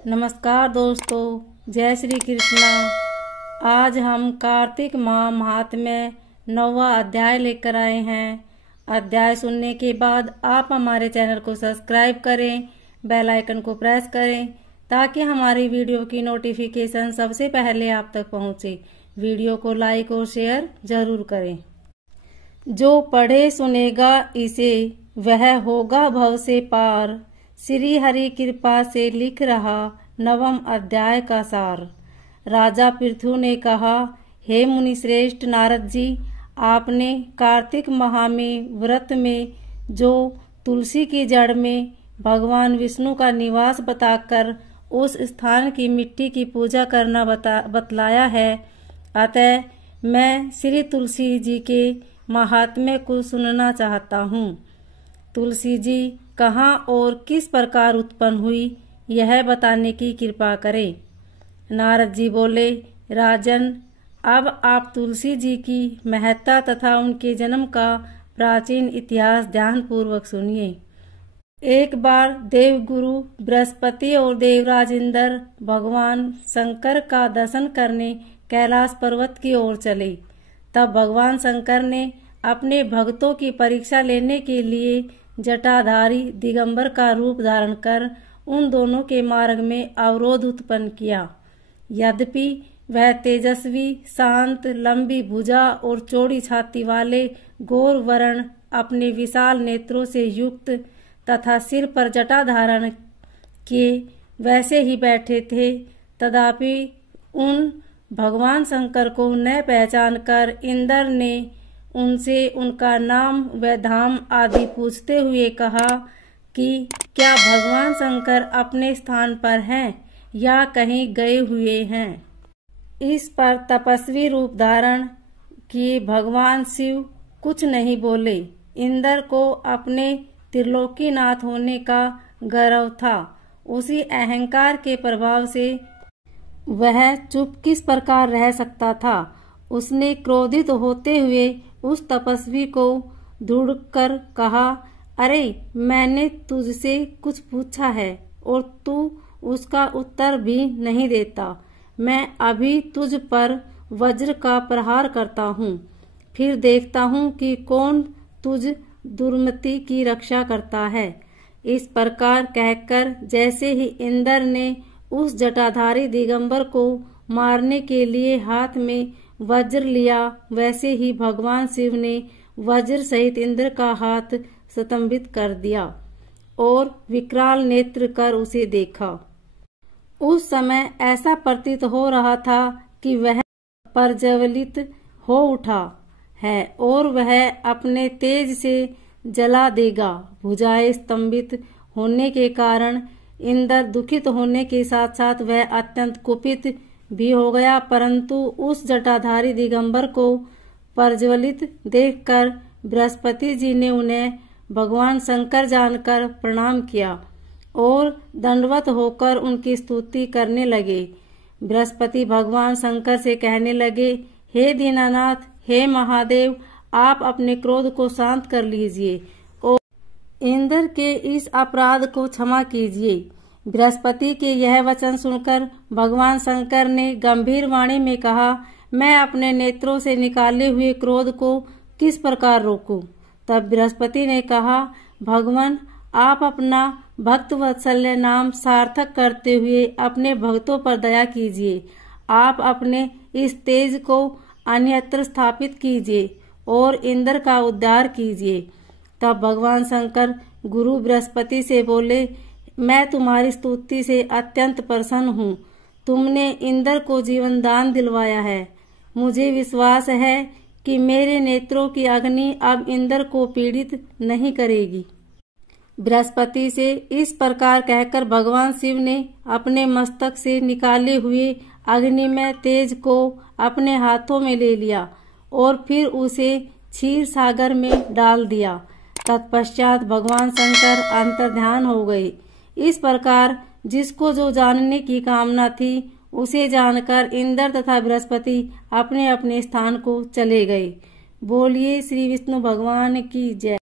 नमस्कार दोस्तों, जय श्री कृष्णा। आज हम कार्तिक माह महात्म्य 9वां अध्याय लेकर आए हैं। अध्याय सुनने के बाद आप हमारे चैनल को सब्सक्राइब करें, बेल आइकन को प्रेस करें ताकि हमारी वीडियो की नोटिफिकेशन सबसे पहले आप तक पहुंचे। वीडियो को लाइक और शेयर जरूर करें। जो पढ़े सुनेगा इसे वह होगा भव से पार। श्री हरि कृपा से लिख रहा 9वां अध्याय का सार। राजा पृथु ने कहा, हे मुनि श्रेष्ठ नारद जी, आपने कार्तिक माह में व्रत में जो तुलसी की जड़ में भगवान विष्णु का निवास बताकर उस स्थान की मिट्टी की पूजा करना बतलाया है। अतः मैं श्री तुलसी जी के महात्म्य को सुनना चाहता हूँ। तुलसी जी कहाँ और किस प्रकार उत्पन्न हुई, यह बताने की कृपा करें। नारद जी बोले, राजन, अब आप तुलसी जी की महत्ता तथा उनके जन्म का प्राचीन इतिहास ध्यान पूर्वक सुनिए। एक बार देवगुरु बृहस्पति और देवराज इंद्र भगवान शंकर का दर्शन करने कैलाश पर्वत की ओर चले। तब भगवान शंकर ने अपने भक्तों की परीक्षा लेने के लिए जटाधारी दिगंबर का रूप धारण कर उन दोनों के मार्ग में अवरोध उत्पन्न किया। यद्यपि वह तेजस्वी, शांत, लंबी भुजा और चौड़ी छाती वाले गौर वर्ण अपने विशाल नेत्रों से युक्त तथा सिर पर जटा धारण किए वैसे ही बैठे थे, तथापि उन भगवान शंकर को न पहचान कर इंद्र ने उनसे उनका नाम व धाम आदि पूछते हुए कहा कि क्या भगवान शंकर अपने स्थान पर हैं या कहीं गए हुए हैं। इस पर तपस्वी रूप धारण किए भगवान शिव कुछ नहीं बोले। इंद्र को अपने त्रिलोकीनाथ होने का गर्व था। उसी अहंकार के प्रभाव से वह चुप किस प्रकार रह सकता था। उसने क्रोधित होते हुए उस तपस्वी को ढूंढकर कहा, अरे, मैंने तुझसे कुछ पूछा है और तू उसका उत्तर भी नहीं देता। मैं अभी तुझ पर वज्र का प्रहार करता हूँ, फिर देखता हूँ कि कौन तुझ दुर्मति की रक्षा करता है। इस प्रकार कहकर जैसे ही इंद्र ने उस जटाधारी दिगंबर को मारने के लिए हाथ में वज्र लिया, वैसे ही भगवान शिव ने वज्र सहित इंद्र का हाथ स्तंभित कर दिया और विकराल नेत्र कर उसे देखा। उस समय ऐसा प्रतीत हो रहा था कि वह प्रज्वलित हो उठा है और वह अपने तेज से जला देगा। भुजाएं स्तंभित होने के कारण इंद्र दुखित होने के साथ साथ वह अत्यंत कुपित भी हो गया, परंतु उस जटाधारी दिगंबर को प्रज्वलित देखकर बृहस्पति जी ने उन्हें भगवान शंकर जानकर प्रणाम किया और दंडवत होकर उनकी स्तुति करने लगे। बृहस्पति भगवान शंकर से कहने लगे, हे दीनानाथ, हे महादेव, आप अपने क्रोध को शांत कर लीजिए और इंद्र के इस अपराध को क्षमा कीजिए। बृहस्पति के यह वचन सुनकर भगवान शंकर ने गंभीर वाणी में कहा, मैं अपने नेत्रों से निकाले हुए क्रोध को किस प्रकार रोकूं। तब बृहस्पति ने कहा, भगवान, आप अपना भक्त वत्सल्य नाम सार्थक करते हुए अपने भक्तों पर दया कीजिए। आप अपने इस तेज को अन्यत्र स्थापित कीजिए और इंद्र का उद्धार कीजिए। तब भगवान शंकर गुरु बृहस्पति से बोले, मैं तुम्हारी स्तुति से अत्यंत प्रसन्न हूँ। तुमने इंद्र को जीवन दान दिलवाया है। मुझे विश्वास है कि मेरे नेत्रों की अग्नि अब इंद्र को पीड़ित नहीं करेगी। बृहस्पति से इस प्रकार कहकर भगवान शिव ने अपने मस्तक से निकाले हुए अग्नि में तेज को अपने हाथों में ले लिया और फिर उसे क्षीर सागर में डाल दिया। तत्पश्चात भगवान शंकर अंतर्ध्यान हो गए। इस प्रकार जिसको जो जानने की कामना थी उसे जानकर इंद्र तथा बृहस्पति अपने अपने स्थान को चले गए। बोलिए श्री विष्णु भगवान की जय।